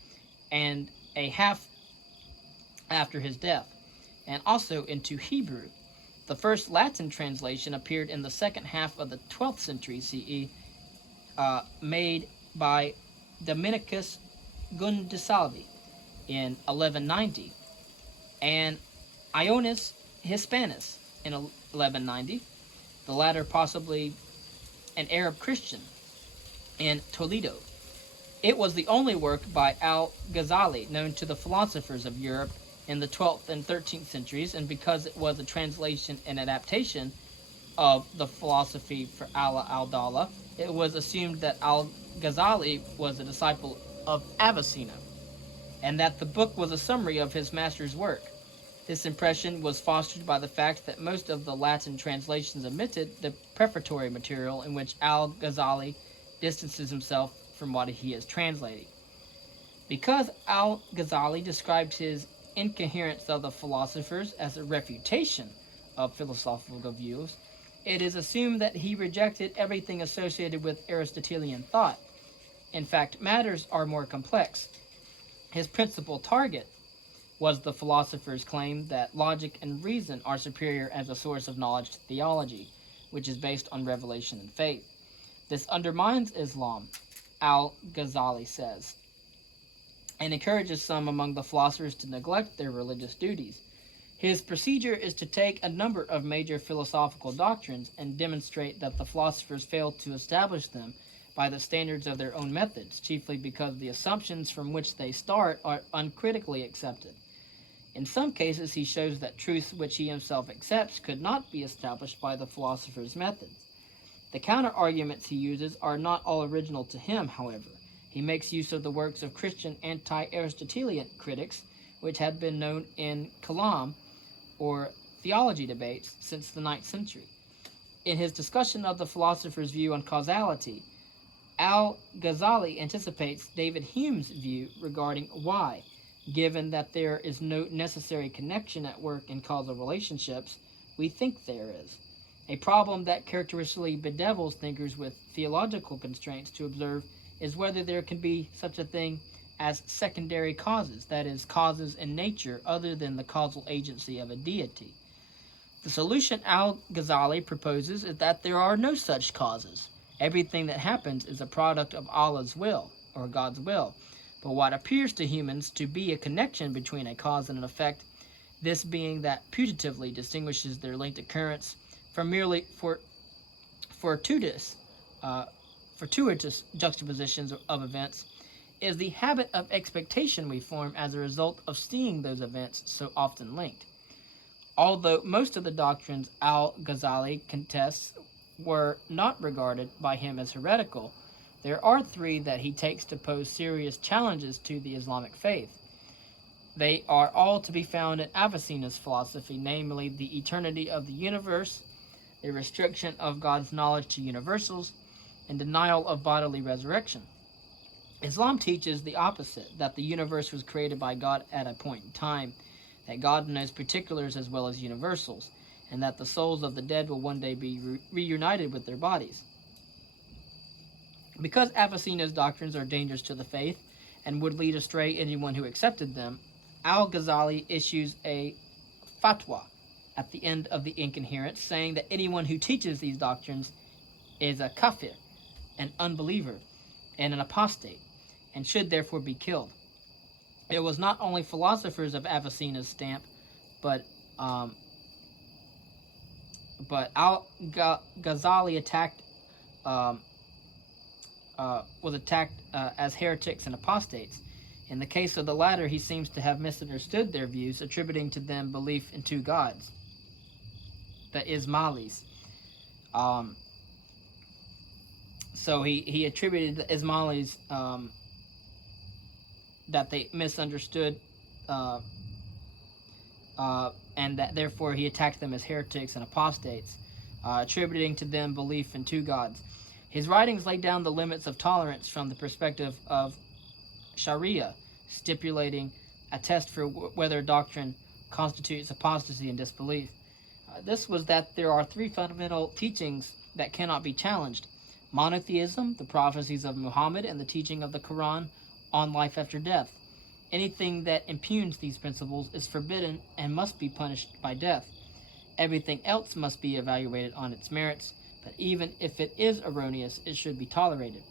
and a half after his death, and also into Hebrew. The first Latin translation appeared in the second half of the 12th century CE, made by Dominicus Gundisalvi in 1190, and Ionis Hispanus in 1190, the latter possibly an Arab Christian, in Toledo. It was the only work by Al-Ghazali known to the philosophers of Europe in the 12th and 13th centuries, and because it was a translation and adaptation of the philosophy for Allah al-Dawla, it was assumed that Al-Ghazali was a disciple of Avicenna, and that the book was a summary of his master's work. This impression was fostered by the fact that most of the Latin translations omitted the prefatory material in which Al-Ghazali distances himself from what he is translating. Because Al-Ghazali described his incoherence of the philosophers as a refutation of philosophical views, it is assumed that he rejected everything associated with Aristotelian thought. In fact, matters are more complex. His principal target was the philosopher's claim that logic and reason are superior as a source of knowledge to theology, which is based on revelation and faith. This undermines Islam, Al-Ghazali says, and encourages some among the philosophers to neglect their religious duties. His procedure is to take a number of major philosophical doctrines and demonstrate that the philosophers failed to establish them by the standards of their own methods, chiefly because the assumptions from which they start are uncritically accepted. In some cases, he shows that truths which he himself accepts could not be established by the philosopher's methods. The counter-arguments he uses are not all original to him, however. He makes use of the works of Christian anti-Aristotelian critics, which had been known in Kalam, or theology debates, since the 9th century. In his discussion of the philosopher's view on causality, Al-Ghazali anticipates David Hume's view regarding why, given that there is no necessary connection at work in causal relationships, we think there is. A problem that characteristically bedevils thinkers with theological constraints to observe is whether there can be such a thing as secondary causes, that is, causes in nature other than the causal agency of a deity. The solution Al-Ghazali proposes is that there are no such causes. Everything that happens is a product of Allah's will, or God's will. But what appears to humans to be a connection between a cause and an effect, this being that putatively distinguishes their linked occurrence from merely fortuitous juxtapositions of events, is the habit of expectation we form as a result of seeing those events so often linked. Although most of the doctrines Al-Ghazali contests were not regarded by him as heretical, there are three that he takes to pose serious challenges to the Islamic faith. They are all to be found in Avicenna's philosophy, namely the eternity of the universe, the restriction of God's knowledge to universals, and denial of bodily resurrection. Islam teaches the opposite, that the universe was created by God at a point in time, that God knows particulars as well as universals, and that the souls of the dead will one day be reunited with their bodies. Because Avicenna's doctrines are dangerous to the faith and would lead astray anyone who accepted them, Al-Ghazali issues a fatwa at the end of the incoherence, saying that anyone who teaches these doctrines is a kafir, an unbeliever, and an apostate, and should therefore be killed. It was not only philosophers of Avicenna's stamp, but Al-Ghazali was attacked as heretics and apostates. In the case of the latter, he seems to have misunderstood their views, attributing to them belief in two gods, the Ismailis. So he attributed the Ismailis that they misunderstood, and that therefore he attacked them as heretics and apostates, attributing to them belief in two gods. His writings lay down the limits of tolerance from the perspective of Sharia, stipulating a test for whether doctrine constitutes apostasy and disbelief. This was that there are three fundamental teachings that cannot be challenged: monotheism, the prophecies of Muhammad, and the teaching of the Quran on life after death. Anything that impugns these principles is forbidden and must be punished by death. Everything else must be evaluated on its merits, but even if it is erroneous, it should be tolerated.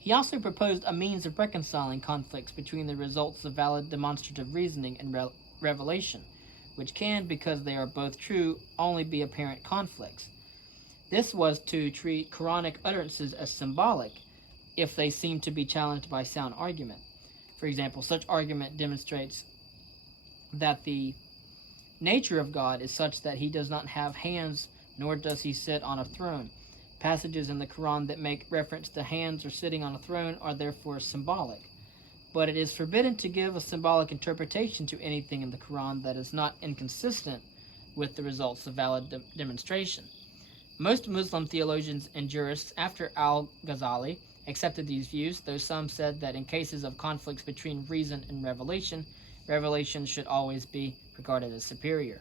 He also proposed a means of reconciling conflicts between the results of valid demonstrative reasoning and revelation, which can, because they are both true, only be apparent conflicts. This was to treat Quranic utterances as symbolic if they seem to be challenged by sound argument. For example, such argument demonstrates that the nature of God is such that he does not have hands, nor does he sit on a throne. Passages in the Quran that make reference to hands or sitting on a throne are therefore symbolic. But it is forbidden to give a symbolic interpretation to anything in the Quran that is not inconsistent with the results of valid demonstration. Most Muslim theologians and jurists after al-Ghazali accepted these views, though some said that in cases of conflicts between reason and revelation, revelation should always be regarded as superior.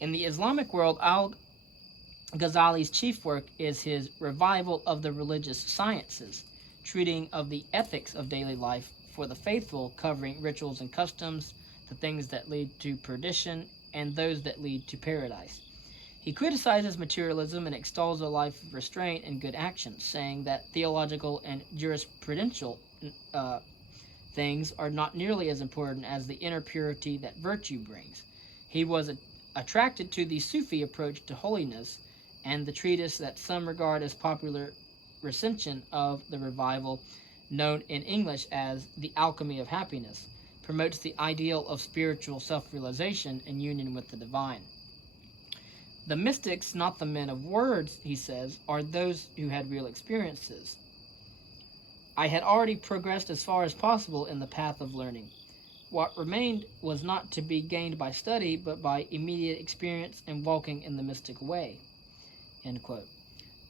In the Islamic world, al-Ghazali's chief work is his Revival of the Religious Sciences, treating of the ethics of daily life for the faithful, covering rituals and customs, the things that lead to perdition, and those that lead to paradise. He criticizes materialism and extols a life of restraint and good actions, saying that theological and jurisprudential things are not nearly as important as the inner purity that virtue brings. He was attracted to the Sufi approach to holiness, and the treatise that some regard as popular recension of the revival, known in English as The Alchemy of Happiness, promotes the ideal of spiritual self-realization and union with the divine. The mystics, not the men of words, he says, are those who had real experiences. I had already progressed as far as possible in the path of learning. What remained was not to be gained by study, but by immediate experience and walking in the mystic way. End quote.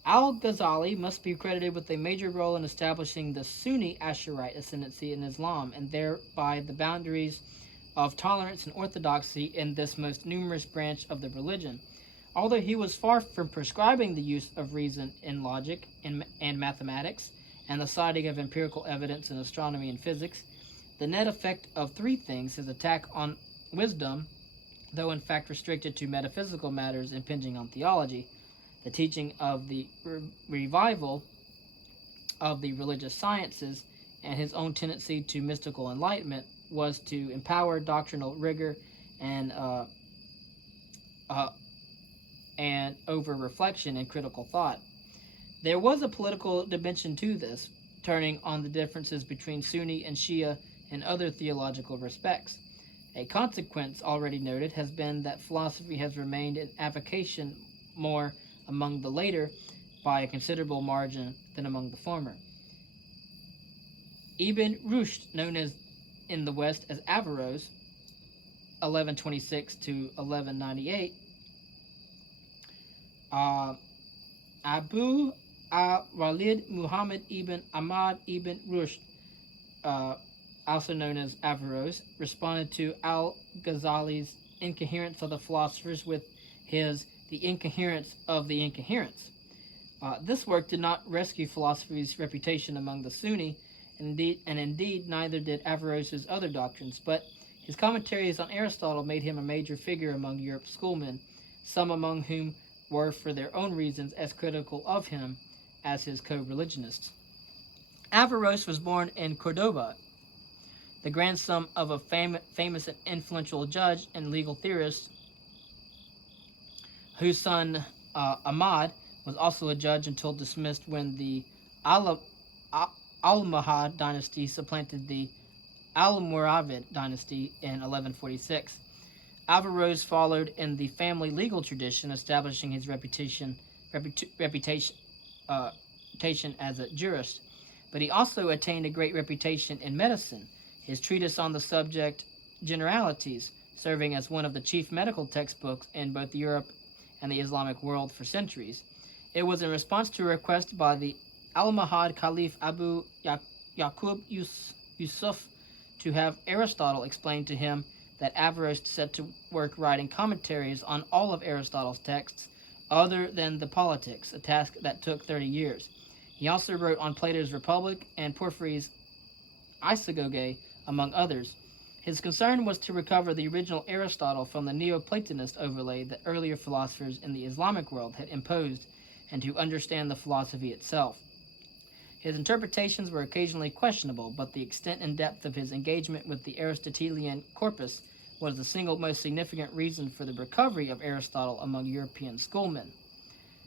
Al-Ghazali must be credited with a major role in establishing the Sunni Ash'arite ascendancy in Islam, and thereby the boundaries of tolerance and orthodoxy in this most numerous branch of the religion. Although he was far from prescribing the use of reason in logic and mathematics, and the citing of empirical evidence in astronomy and physics, the net effect of three things, his attack on wisdom, though in fact restricted to metaphysical matters impinging on theology, the teaching of the revival of the religious sciences, and his own tendency to mystical enlightenment, was to empower doctrinal rigor and over reflection and critical thought. There was a political dimension to this, turning on the differences between Sunni and Shia in other theological respects. A consequence already noted has been that philosophy has remained in avocation more among the later by a considerable margin than among the former. Ibn Rushd, known as in the West as Averroes, 1126 to 1198, Abu al-Walid Muhammad ibn Ahmad ibn Rushd, also known as Averroes, responded to al-Ghazali's incoherence of the philosophers with his The Incoherence of the Incoherence. This work did not rescue philosophy's reputation among the Sunni, and indeed neither did Averroes' other doctrines, but his commentaries on Aristotle made him a major figure among Europe's schoolmen, some among whom were, for their own reasons, as critical of him as his co-religionists. Averroes was born in Cordoba, the grandson of a famous and influential judge and legal theorist, whose son Ahmad was also a judge until dismissed when the Almohad dynasty supplanted the Almoravid dynasty in 1146. Averroes followed in the family legal tradition, establishing his reputation as a jurist. But he also attained a great reputation in medicine, his treatise on the subject Generalities serving as one of the chief medical textbooks in both Europe and the Islamic world for centuries. It was in response to a request by the Almohad Caliph Abu Yaqub Yusuf to have Aristotle explain to him that Averroes set to work writing commentaries on all of Aristotle's texts other than the Politics, a task that took 30 years. He also wrote on Plato's Republic and Porphyry's Isagoge, among others. His concern was to recover the original Aristotle from the Neoplatonist overlay that earlier philosophers in the Islamic world had imposed, and to understand the philosophy itself. His interpretations were occasionally questionable, but the extent and depth of his engagement with the Aristotelian corpus was the single most significant reason for the recovery of Aristotle among European schoolmen.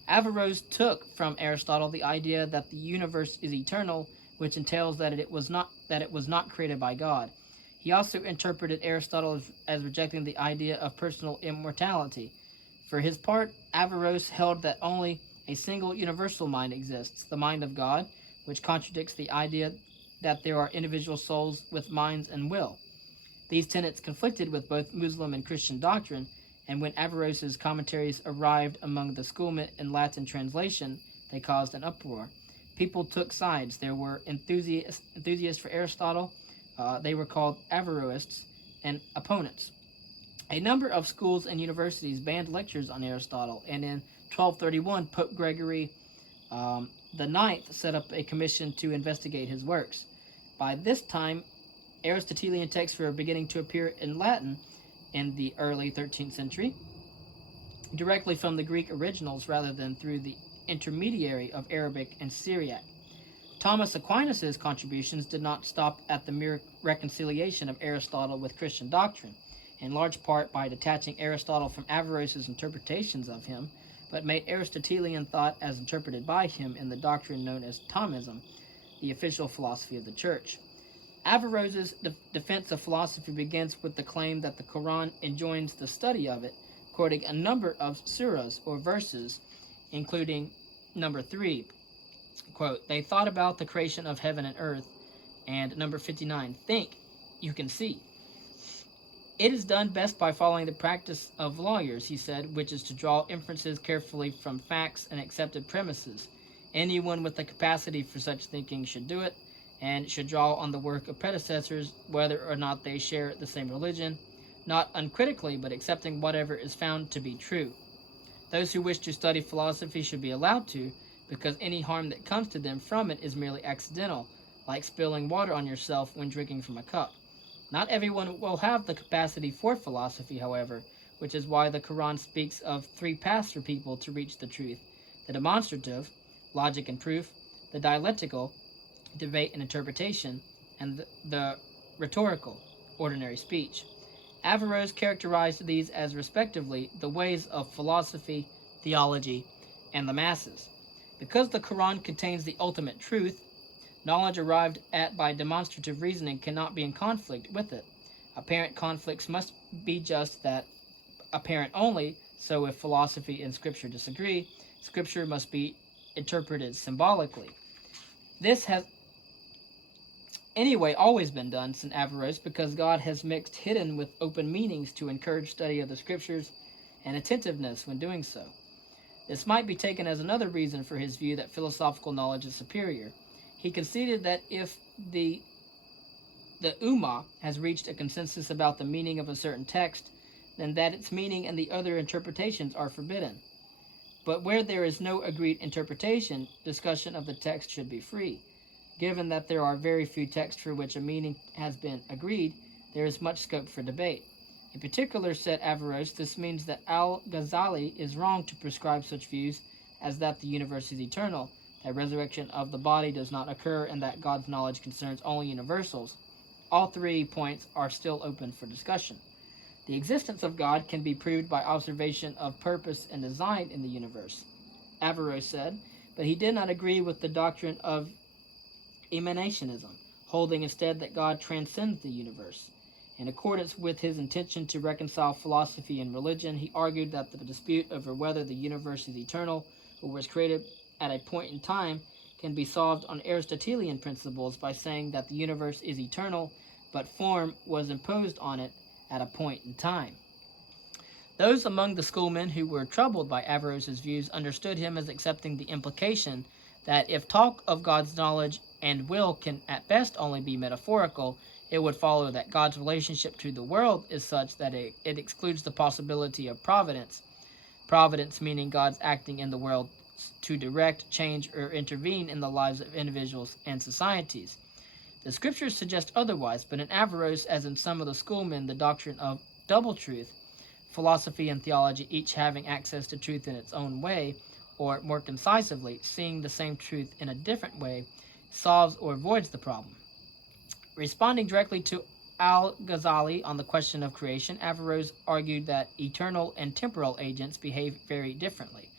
Averroes took from Aristotle the idea that the universe is eternal, which entails that it was not created by God. He also interpreted Aristotle as rejecting the idea of personal immortality. For his part, Averroes held that only a single universal mind exists, the mind of God, which contradicts the idea that there are individual souls with minds and will. These tenets conflicted with both Muslim and Christian doctrine, and when Averroes' commentaries arrived among the schoolmen in Latin translation, they caused an uproar. People took sides. There were enthusiasts for Aristotle, they were called Averroists, and opponents. A number of schools and universities banned lectures on Aristotle, and in 1231, Pope Gregory the Ninth set up a commission to investigate his works. By this time, Aristotelian texts were beginning to appear in Latin in the early 13th century, directly from the Greek originals rather than through the intermediary of Arabic and Syriac. Thomas Aquinas' contributions did not stop at the mere reconciliation of Aristotle with Christian doctrine, in large part by detaching Aristotle from Averroes' interpretations of him, but made Aristotelian thought as interpreted by him in the doctrine known as Thomism, the official philosophy of the Church. Averroes' defense of philosophy begins with the claim that the Quran enjoins the study of it, quoting a number of surahs or verses, including number 3, quote, "They thought about the creation of heaven and earth," and number 59, "Think, you can see." It is done best by following the practice of lawyers, he said, which is to draw inferences carefully from facts and accepted premises. Anyone with the capacity for such thinking should do it, and should draw on the work of predecessors, whether or not they share the same religion, not uncritically, but accepting whatever is found to be true. Those who wish to study philosophy should be allowed to, because any harm that comes to them from it is merely accidental, like spilling water on yourself when drinking from a cup. Not everyone will have the capacity for philosophy, however, which is why the Quran speaks of 3 paths for people to reach the truth: the demonstrative, logic and proof; the dialectical, debate and interpretation; and the rhetorical, ordinary speech. Averroes characterized these as respectively the ways of philosophy, theology, and the masses. Because the Quran contains the ultimate truth, knowledge arrived at by demonstrative reasoning cannot be in conflict with it. Apparent conflicts must be just that, apparent only, so if philosophy and Scripture disagree, Scripture must be interpreted symbolically. This has anyway always been done, said Averroes, because God has mixed hidden with open meanings to encourage study of the Scriptures and attentiveness when doing so. This might be taken as another reason for his view that philosophical knowledge is superior. He conceded that if the Ummah has reached a consensus about the meaning of a certain text, then that its meaning and the other interpretations are forbidden. But where there is no agreed interpretation, discussion of the text should be free. Given that there are very few texts for which a meaning has been agreed, there is much scope for debate. In particular, said Averroes, this means that Al-Ghazali is wrong to prescribe such views as that the universe is eternal, that resurrection of the body does not occur, and that God's knowledge concerns only universals. All 3 points are still open for discussion. The existence of God can be proved by observation of purpose and design in the universe, Averroes said, but he did not agree with the doctrine of emanationism, holding instead that God transcends the universe. In accordance with his intention to reconcile philosophy and religion, he argued that the dispute over whether the universe is eternal or was created at a point in time can be solved on Aristotelian principles by saying that the universe is eternal, but form was imposed on it at a point in time. Those among the schoolmen who were troubled by Averroes' views understood him as accepting the implication that if talk of God's knowledge and will can at best only be metaphorical, it would follow that God's relationship to the world is such that it excludes the possibility of providence. Providence meaning God's acting in the world to direct, change, or intervene in the lives of individuals and societies. The Scriptures suggest otherwise, but in Averroes, as in some of the schoolmen, the doctrine of double truth, philosophy and theology each having access to truth in its own way, or more concisely, seeing the same truth in a different way, solves or avoids the problem. Responding directly to Al-Ghazali on the question of creation, Averroes argued that eternal and temporal agents behave very differently.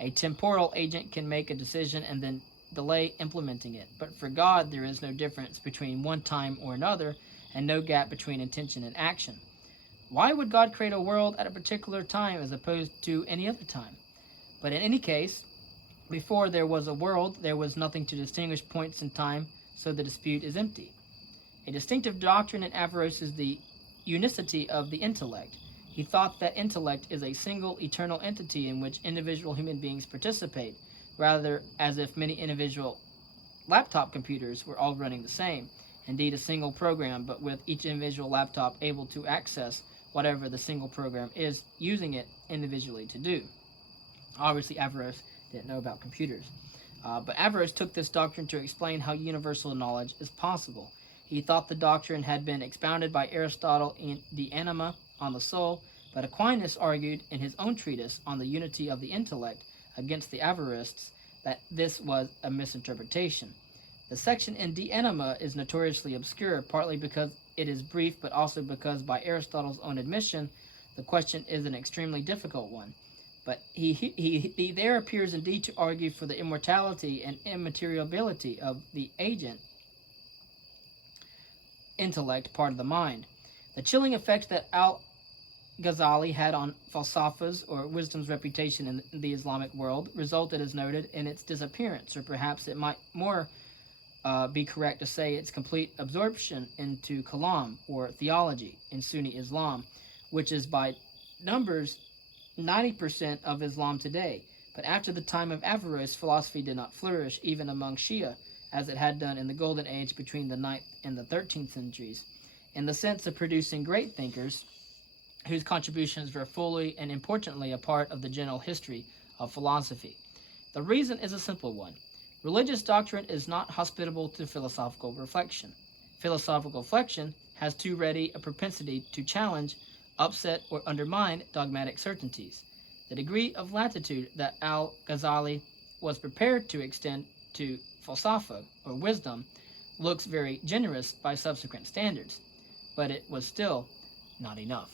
A temporal agent can make a decision and then delay implementing it, but for God there is no difference between one time or another, and no gap between intention and action. Why would God create a world at a particular time as opposed to any other time? But in any case, before there was a world, there was nothing to distinguish points in time, so the dispute is empty. A distinctive doctrine in Averroes is the unicity of the intellect. He thought that intellect is a single eternal entity in which individual human beings participate, rather as if many individual laptop computers were all running the same, indeed a single program, but with each individual laptop able to access whatever the single program is, using it individually to do. Obviously, Averroes didn't know about computers. But Averroes took this doctrine to explain how universal knowledge is possible. He thought the doctrine had been expounded by Aristotle in De Anima, on the soul, but Aquinas argued in his own treatise on the unity of the intellect against the Averroists that this was a misinterpretation. The section in De Anima is notoriously obscure, partly because it is brief, but also because, by Aristotle's own admission, the question is an extremely difficult one. But he there appears indeed to argue for the immortality and immateriality of the agent intellect part of the mind. The chilling effect that Al-Ghazali had on falsafas, or wisdom's reputation in the Islamic world, resulted, as noted, in its disappearance, or perhaps it might more be correct to say its complete absorption into kalam, or theology, in Sunni Islam, which is by numbers 90% of Islam today. But after the time of Averroes, philosophy did not flourish, even among Shia, as it had done in the Golden Age between the 9th and the 13th centuries, in the sense of producing great thinkers whose contributions were fully and importantly a part of the general history of philosophy. The reason is a simple one. Religious doctrine is not hospitable to philosophical reflection. Philosophical reflection has too ready a propensity to challenge, upset, or undermine dogmatic certainties. The degree of latitude that Al-Ghazali was prepared to extend to falsafa, or wisdom, looks very generous by subsequent standards, but it was still not enough.